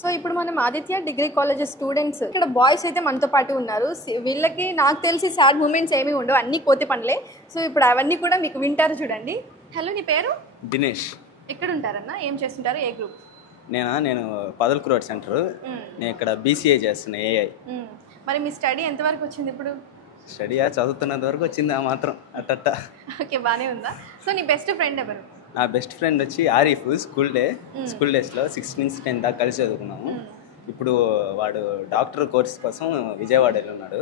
So ఇప్పుడు మనం Aditya degree college students ఇక్కడ బాయ్స్ అయితే మనతో పాటు ఉన్నారు. వీళ్ళకి నాకు తెలిసి సాడ్ మూమెంట్స్ ఏమీ ఉండవు, అన్ని కోతి పనులే. సో ఇప్పుడు అవన్నీ కూడా మీకు వింటారు, చూడండి. హలో, నీ పేరు? దినేష్. ఎక్కడ ఉంటారన్నా, ఏం చేస్తుంటారు, ఏ గ్రూప్? నేను పదల్కు రోడ్ సెంటర్. నేను ఇక్కడ బీసీఏ చేస్తున్నా, ఏఐ. మరి మీ స్టడీ ఎంతవరకు వచ్చింది ఇప్పుడు? స్టడీ చదువుతున్నంత వరకు వచ్చింది, ఆ మాత్రం అట్ట. ఓకే, బాగానే ఉందా? సో నీ బెస్ట్ ఫ్రెండ్ ఎవరు? నా బెస్ట్ ఫ్రెండ్ వచ్చి ఆరిఫ్. స్కూల్ డేస్లో 6 నుంచి 10 దాకా కలిసి చదువుకున్నాము. ఇప్పుడు వాడు డాక్టర్ కోర్స్ కోసం విజయవాడ వెళ్ళి ఉన్నాడు.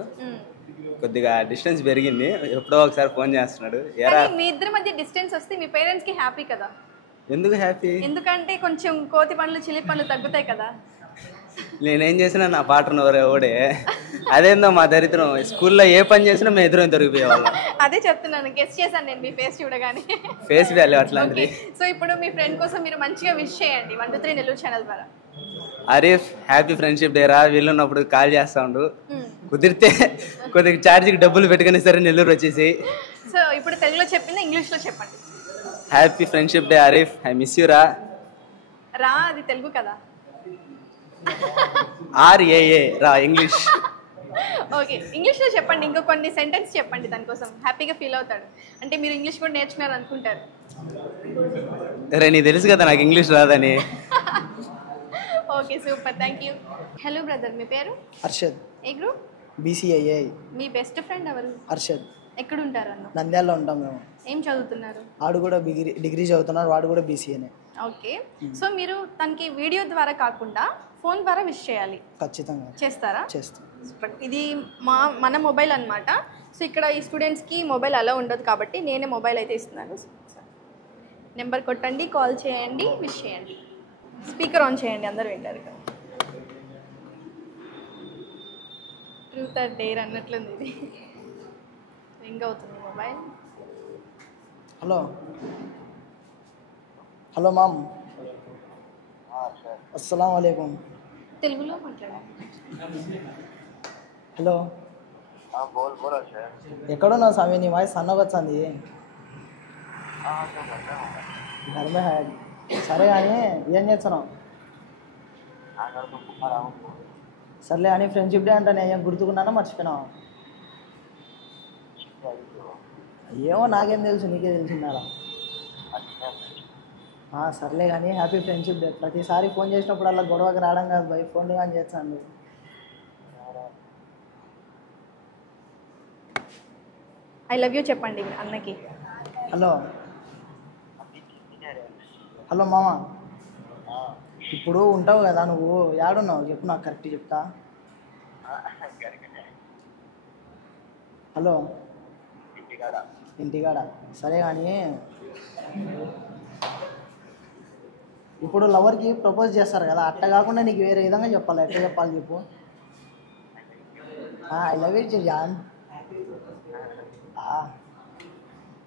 కొద్దిగా డిస్టెన్స్ పెరిగింది, ఎప్పుడో ఒకసారి ఫోన్ చేస్తున్నాడు. మీ ఇద్దరి మధ్య డిస్టెన్స్ వస్తే మీ పేరెంట్స్ కి హ్యాపీ కదా? ఎందుకు హ్యాపీ? ఎందుకంటే కొంచెం కోతి పనులు చిలి పనులు తగ్గుతాయి కదా. నేనేం చేసినా నా పాటను ఓడే. అదేందో మా దరిద్రం, స్కూల్లో ఏ పని చేసినా మేము ఎదురు దొరికిపోయేవాళ్ళం. అదే చెప్తున్నాను, గెస్ట్ చేశాను నేను మీ ఫేస్ చూడగానే. ఫేస్ వాల్యూ అట్లాంటిది. సో ఇప్పుడు మీ ఫ్రెండ్ కోసం మీరు మంచిగా విష్ చేయండి 1 2 3 నెల్లూరు ఛానల్ ద్వారా. ఆరిఫ్, హ్యాపీ ఫ్రెండ్షిప్ డే రా. వీళ్ళున్నప్పుడు కాల్ చేస్తా ఉండు, కుదిరితే కొద్దిగా ఛార్జీకి డబ్బులు పెట్టుకుని సరే నెల్లూరు వచ్చేసి. సో ఇప్పుడు తెలుగులో చెప్పింది ఇంగ్లీష్లో చెప్పండి. Happy friendship day Arif, I miss you రా. రా అది తెలుగు కదా. RAA రా ఇంగ్లీష్. ఓకే, ఇంగ్లీష్లో చెప్పండి, ఇంకో కొన్ని సెంటెన్స్ చెప్పండి, దానికోసం హ్యాపీగా ఫీల్ అవుతాడు. అంటే మీరు ఇంగ్లీష్ కూడా నేర్చుకున్నారు అనుకుంటారు. అరే నీకు తెలుసు కదా నాకు ఇంగ్లీష్ రాదని. Okay, super, thank you. Hello brother, మీ పేరు? అర్షద్. ఏ గ్రూప్? బీసీఐ. మీ బెస్ట్ ఫ్రెండ్ ఎవరు? అర్షద్. ఎక్కడ ఉంటారు అన్న? నంద్యాలలో ఉంటాం మేము. ఏం చదువుతున్నారు? వాడు కూడా డిగ్రీ చదువుతున్నారు, వాడు కూడా బీసీఏనే. ఓకే, సో మీరు తనకి వీడియో ద్వారా కాకుండా ఫోన్ ద్వారా విష్ చేయాలి. ఖచ్చితంగా చేస్తారా? చేస్తాం. ఇది మన మొబైల్ అనమాట. సో ఇక్కడ ఈ స్టూడెంట్స్కి మొబైల్ అలా ఉండదు కాబట్టి నేనే మొబైల్ అయితే ఇస్తున్నాను. నెంబర్ కొట్టండి, కాల్ చేయండి, విష్ చేయండి. స్పీకర్ ఆన్ చేయండి, అందరూ వింటారు కదా. ట్రూత్ ఆర్ డేర్ అన్నట్లుంది ఇది. రింగ్ అవుతుంది మొబైల్. Hello hello ma'am. అస్సలం వాలేకుమ్. తెలుగులో మాట్లాడండి. హలో, ఎక్కడున్నావు స్వామి? నీ వాయిస్ సన్నగా వచ్చింది. ధర్మే హాయ్. సరే కానీ ఏం చేస్తున్నావు? సర్లే కానీ ఫ్రెండ్షిప్ డే అంటే నేను ఏం గుర్తుకున్నానో మర్చిపోయినావు? ఏమో నాకేం తెలుసు, నీకే తెలిసింది అలా. సర్లే కానీ హ్యాపీ ఫ్రెండ్షిప్ డే. ప్రతిసారి ఫోన్ చేసినప్పుడు అలా గొడవకి రావడం కాదు భయ్, ఫోన్లు కానీ చేస్తాను. ఐ లవ్ యూ చెప్పండి అన్నకి. హలో హలో మామ, ఇప్పుడు ఉంటావు కదా నువ్వు, ఏడున్నావు చెప్పు, నాకు కరెక్ట్ చెప్తా. హలో, ఇంటికాడ. సరే కానీ ఇప్పుడు లవర్కి ప్రపోజ్ చేస్తారు కదా, అట్ట కాకుండా నీకు వేరే విధంగా చెప్పాలి. ఎట్లా చెప్పాలి చెప్పు? ఐ లవ్ యూ జాన్.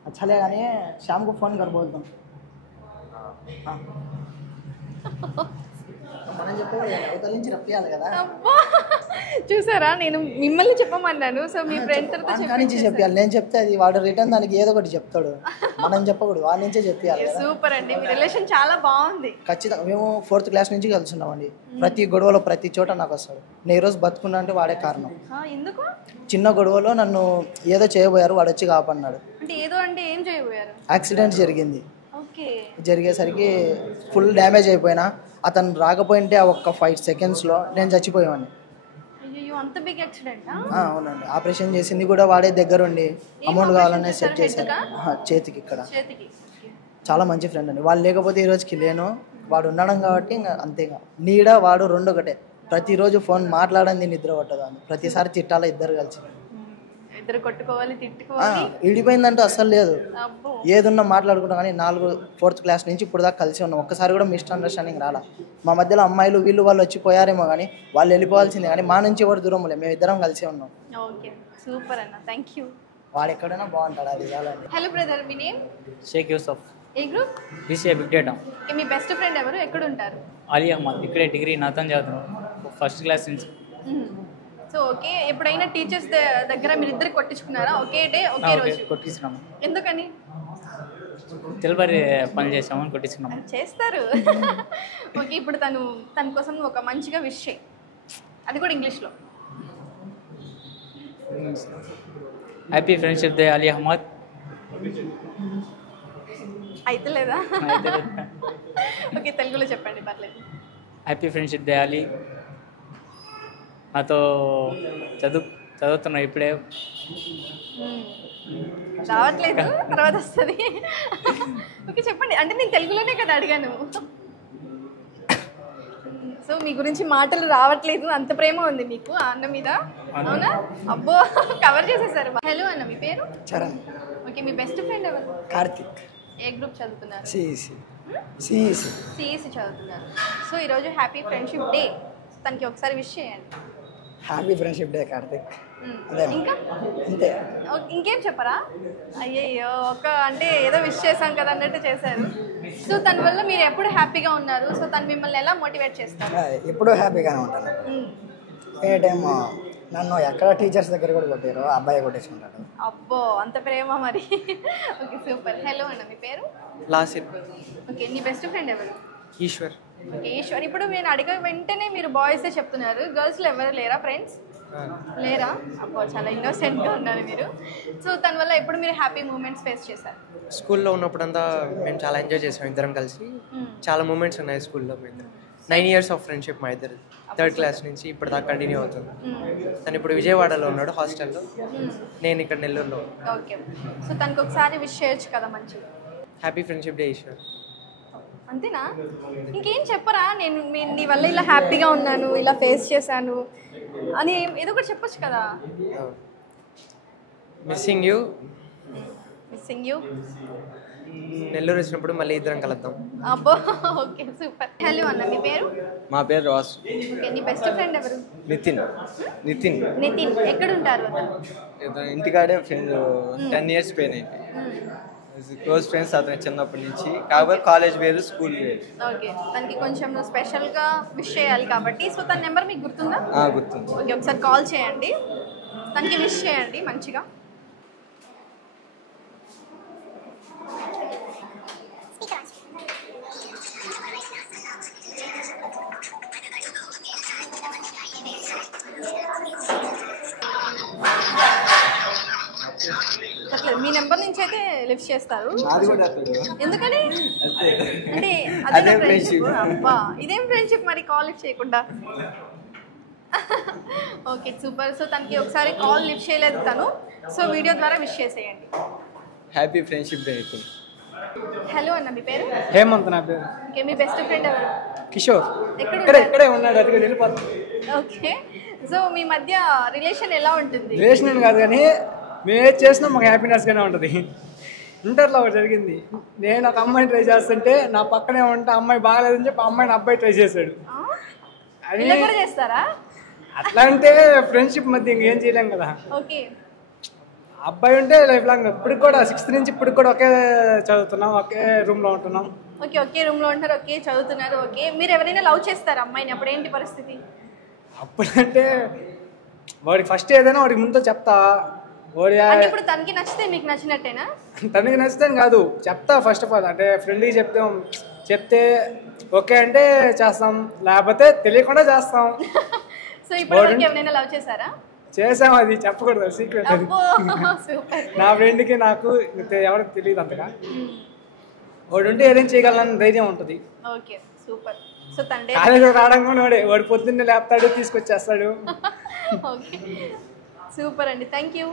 అచ్చలే కానీ శ్యామ్ को फोन कर बोलता हूँ. మనం చెప్పేవాళ్ళు అవతల నుంచి రప్పియాలి కదా. చూసారా, నేను మిమ్మల్ని చెప్పమన్నాను. సో మీ ఫ్రెండ్ తర్వాత నుంచి చెప్పాలి. నేను చెప్తే అది వాడు రిటర్న్ దానికి ఏదో ఒకటి చెప్తాడు, మనం చెప్పకూడదు, వాడి నుంచే చెప్పాలి. సూపర్ అండి, మీ రిలేషన్ చాలా బాగుంది. ఖచ్చితంగా. మేము 4th క్లాస్ నుంచి కలిసి ఉన్నామండి. ప్రతి గొడవలో ప్రతి చోట నాకు వస్తాడు. నేను ఈరోజు బతుకున్నా అంటే వాడే కారణం. ఎందుకు? చిన్న గొడవలో నన్ను ఏదో చేయబోయారు, వాడు వచ్చి కాపాడినాడు. అంటే ఏదో అంటే ఏం చేయబోయారు? యాక్సిడెంట్ జరిగింది. ఓకే. జరిగేసరికి ఫుల్ డ్యామేజ్ అయిపోయినా, అతను రాకపోయింటే ఆ ఒక్క 5 సెకండ్స్లో నేను చచ్చిపోయేవాడిని. అంత బిగ్ యాక్సిడెంట్? అవునండి. ఆపరేషన్ చేసింది కూడా వాడే దగ్గరుండి, అమౌంట్ కావాలనే సెట్ చేశారు చేతికి. ఇక్కడ చాలా మంచి ఫ్రెండ్ అండి. వాళ్ళు లేకపోతే ఈ రోజుకి లేను, వాడు ఉండడం కాబట్టి ఇంకా అంతేగా. నీడ వాడు 2 ఒకటే. ప్రతిరోజు ఫోన్ మాట్లాడండి, నిద్ర పట్టదు అని. ప్రతిసారి తిట్టాలి ఇద్దరు కలిసి. ఇద్దరు కొట్టుకోవాలి, తిట్టుకోవాలి. విడిపోయిందంటూ అస్సలు లేదు, ఏదున్నా మాట్లాడుకుంటాం. కానీ 4th క్లాస్ నుంచి ఇప్పుడు దాకా కలిసి ఉన్నాం. ఒక్కసారి కూడా మిస్అండర్స్టాండింగ్ రాలా. మా మధ్యలో అమ్మాయిలు వాళ్ళు వచ్చిపోయారేమో కానీ వాళ్ళు వెళ్ళిపోవాల్సిందే, కానీ మా నుంచి ఎవరు దూరం లేదు, మేము ఇద్దరం కలిసి ఉన్నాం. ఓకే, సూపర్ అన్న, థ్యాంక్ యూ. వాడు ఎక్కడైనా బాగుంటాడు, అది చాలండి. హలో బ్రదర్, మీ నేమ్? షేక్ యూసఫ్. ఏ గ్రూప్? BCA big data. మీ బెస్ట్ ఫ్రెండ్ ఎవరు, ఎక్కడ ఉంటారు? అలీ అహ్మద్. ఇక్కడే డిగ్రీ నాతో చదువుతున్నాం, 1st క్లాస్ నుంచి. సో ఓకే, ఎప్పుడైనా టీచర్స్ దగ్గర మీరు ఇద్దరు కొట్టించుకున్నారా? ఒకే డే ఒకే రోజు కొట్టించుకున్నాము. ఎందుకని? డెలివరీ పని చేసామని కొట్టించుకున్నాం. చేస్తారు. ఓకే, ఇప్పుడు తన కోసం ఒక మంచిగా విష్ చేయి, అది కూడా ఇంగ్లీష్లో. Happy friendship day Ali Ahmed. అయితే లేదా? ఓకే, తెలుగులో చెప్పండి పర్లేదు. Happy friendship day Ali. నాతో చదువుతున్నా ఇప్పుడే. రావట్లేదు, తర్వాత వస్తుంది. ఓకే చెప్పండి, అంటే నేను తెలుగులోనే కదా అడిగాను. సో మీ గురించి మాటలు రావట్లేదు, అంత ప్రేమ ఉంది మీకు ఆ అన్న మీద, అవునా? అబ్బో, కవర్ చేసేసారు. హలో అన్న, మీ పేరు? చరణ్. ఓకే, మీ బెస్ట్ ఫ్రెండ్ ఎవరు? కార్తిక్. ఏ గ్రూప్ చదువుతున్నారు? సిఈసి చదువుతున్నారు. సో ఈరోజు హ్యాపీ ఫ్రెండ్షిప్ డే, తనకి ఒకసారి విష్ చేయండి. Happy friendship day Karthik. ఇంకా అంతే, ఇంకేం చెప్పరా? అయ్యయ్యో, అంటే ఏదో విష్ చేశాం కదా అన్నట్టు చేశారు. సో తన వల్ల మీరు ఎప్పుడు హ్యాపీగా ఉన్నారు? సో తను మిమ్మల్ని ఎలా మోటివేట్ చేస్తారు? ఎప్పుడూ హ్యాపీగానే ఉంటాను. ఏ టైం నన్ను ఎక్కడ టీచర్స్ దగ్గర కూడా కొట్టారో అబ్బాయి కొట్టేసుకుంటాడు. అబ్బో, అంత ప్రేమ మరి. Okay super. హలో అన్న, మీ పేరు? లాసిర్. ఓకే, నీ బెస్ట్ ఫ్రెండ్ ఎవరు? ఈశ్వర్. ఓకే ఈశ్వర్. ఇప్పుడు నేను అడిగిన వెంటనే మీరు బాయ్సే చెప్తున్నారు, గర్ల్స్లో ఎవరు లేరా ఫ్రెండ్స్? లేరా? అబ్బో, చాలా ఇన్నోసెంట్గా ఉన్నారు మీరు. సో తన వల్ల ఎప్పుడు మీరు హ్యాపీ మూమెంట్స్ ఫేస్ చేశారు? స్కూల్లో ఉన్నప్పుడంతా మేము చాలా ఎంజాయ్ చేసాం ఇద్దరం కలిసి. చాలా మూమెంట్స్ ఉన్నాయి స్కూల్లో. మేము 9 years ఆఫ్ ఫ్రెండ్షిప్ మా ఇద్దరు. 3rd class నుంచి ఇప్పుడు దాకా కంటిన్యూ అవుతుంది. తను ఇప్పుడు విజయవాడలో ఉన్నాడు హాస్టల్లో, నేను ఇక్కడ నెల్లూరులో. ఓకే, సో తనకు ఒకసారి విష్ చేయొచ్చు కదా మంచిగా. Happy friendship day Eshwar. అంతేనా? ఇంకేం చెప్పరా? నేను నీ వల్ల ఇలా హ్యాపీగా ఉన్నాను, ఇలా ఫేస్ చేశాను అని ఏదో ఒకటి చెప్పొచ్చు కదా. Missing you. Missing you. Nellore వచ్చినప్పుడు మళ్ళీ ఇద్దరం కలుద్దాం. అబ్బో, ఓకే సూపర్. హలో అన్న, మీ పేరు? మా పేరు రాసు. ఓకే, నీ బెస్ట్ ఫ్రెండ్ ఎవరు? నితిన్. నితిన్. ఎక్కడ ఉంటారు అతను? ఇంటికాడే ఫ్రెండ్. 10 years పెయిన్ అయింది. క్లోజ్ ఫ్రెండ్స్ అతను చిన్నప్పటి నుంచి. కాకపోతే కాలేజ్ వేరు, స్కూల్ వేరు. ఓకే, తనకి కొంచెం స్పెషల్గా విష్ చేయాలి కాబట్టి. సో తన నెంబర్ మీకు గుర్తుందా? గుర్తుంది. ఓకే, ఒకసారి కాల్ చేయండి, తనకి విష్ చేయండి మంచిగా. అట్లా మీ నెంబర్ నుంచి అయితే లిఫ్ట్ చేస్తారు. ఎందుకని? అంటే అదే ఫ్రెండ్షిప్. అబ్బా, ఇదేం ఫ్రెండ్షిప్ మరి, కాల్ లిఫ్ట్ చేయకుండా? Okay super. సో తనకి ఒకసారి కాల్ లిఫ్ట్ చేయలేదు తను, సో వీడియో ద్వారా విష్ చేసేయండి. Happy friendship day. హలో అన్న, మీ పేరు? హేమంత్ నా పేరు. ఓకే, మీ బెస్ట్ ఫ్రెండ్ ఎవరు? కిషోర్. ఇక్కడే ఉన్నాడు, అది వెళ్ళిపోతాడు. ఓకే, సో మీ మధ్య రిలేషన్ ఎలా ఉంటుంది? రిలేషన్ అని కాదు కానీ మేము ఏది చేసినా మాకు హ్యాపీనెస్గానే ఉంటుంది. ఇంటర్లో ఒకటి జరిగింది. నేను ఒక అమ్మాయిని ట్రై చేస్తుంటే నా పక్కనే ఉంటే అమ్మాయి బాగాలేదని చెప్పి అమ్మాయిని అబ్బాయి ట్రై చేశాడు. అది ఇలా కూడా చేస్తారా? అట్లా అంటే ఫ్రెండ్షిప్ మధ్య ఇంకేం చేయలేం కదా. ఓకే, అబ్బాయి ఉంటే లైఫ్ లాంగ్. ఇప్పుడు కూడా 6th నుంచి ఇప్పుడు కూడా ఒకే చదువుతున్నాం, ఒకే రూమ్లో ఉంటున్నాం. ఓకే, ఒకే రూమ్లో ఉంటారు, ఓకే చదువుతున్నారు. ఓకే, మీరు ఎవరైనా లవ్ చేస్తారా అమ్మాయిని? అప్పుడు ఏంటి పరిస్థితి? అప్పుడంటే వాడికి ఫస్ట్ ఏదైనా వాడికి ముందు చెప్తా. అంటే ఇప్పుడు తనకి నచ్చితే మీకు నచ్చినట్టేనా? తనకి నచ్చితే కాదు, చెప్తా ఫస్ట్ ఆఫ్ ఆల్. అంటే ఫ్రెండ్లీకి చెప్తే ఓకే అంటే చేస్తాం, లేకపోతే తెలియకుండా చేస్తాం. సో ఇప్పుడు ఎవరైనా లవ్ చేశారా? చేసాం, అది చెప్పకూడదు, సీక్రెట్. అది నా ఫ్రెండ్కి నాకు ఎవరికి తెలియదు అంతగా. వాడు ఉంటే ఏదైనా చేయగలని ధైర్యం ఉంటుంది. Okay super. సో తండ్రి కాలేజీ రావడం కూడా వాడు పొద్దున్నే లేపుతాడు, తీసుకొచ్చేస్తాడు. ఓకే సూపర్ అండి, థ్యాంక్ యూ.